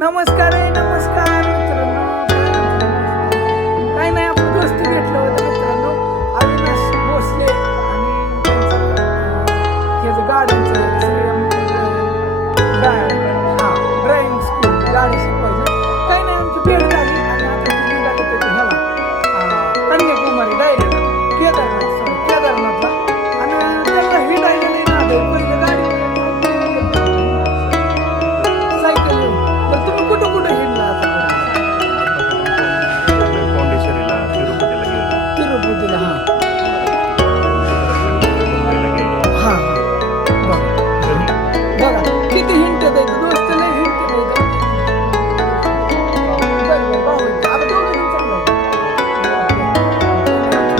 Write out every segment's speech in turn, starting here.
नमस्कार आहे नमस्कार मित्रांनो. काय नाही आपलं दोस्त भेटलं होतं मित्रांनो, अविनाश भोसले आणि त्याचं गाड्यांचं ड्रायव्हिंग स्कूल गाडी शिकवायचं. काही नाही आमची भेट झाली आणि आता ते निघाले त्याच्या ह्याला कन्याकुमारी डायरेक्ट केदारनाथला. आणि त्याला हिंडायला नाही ना पहिले गाडी सायकल येऊन. तर तुम्ही कुठं कुठं हिंडला आता? पांडिचेरीला, तिरुपतीला गेलो, तिरुपतीला. हां मुंबईला गेलो, हां हां बघा किती हिंटत आहे दोस्त, लय हिंटत आहे. बरं भाऊ आता दोघं जण चाललं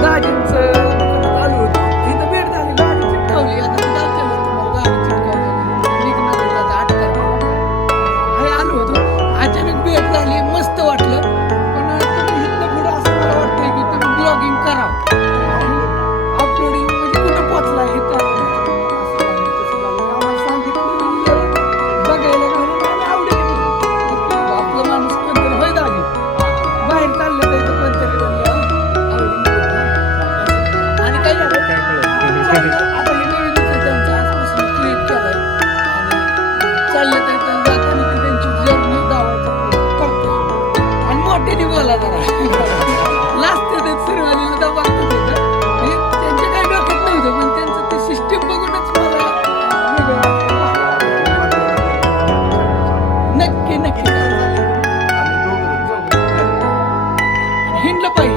गाडींचं आलो होतो इथं भेट झाली, गाडी चिटकावली. आता ती जायचं ना तुम्हाला, गाडी चिटकावली निघणार आहे आता 8 तारखेला. हे आलो होतो, अचानक भेट झाली, मस्त वाटलं. पण तुम्ही इथनं पुढं असं मला वाटतंय की तुम्ही ब्लॉगिंग करावं आणि अपलोडिंग म्हणजे कुठं पोचला हे तर आम्हाला सांगितलं म्हणजे बघायला घालून आम्ही आवडेल. आपलं माणूस कोणतरी होय दाजी बाहेर चाललं जायचं कोणतरी आणि काय झालं आता हे नवीन त्यांचं आजपासून क्रिएट केलंय आणि चाललं तर जाताना ते त्यांची जर्नी दावायचं करतो. आणि मोठ्याने बोला जरा लास्ट ते सुरुवातीला दाबागतो त्याचं हे त्यांच्या काही डोक्यात नव्हतं, पण त्यांचं ते सिस्टीम बघूनच मला नक्की नक्की हिंडलं पाहिजे.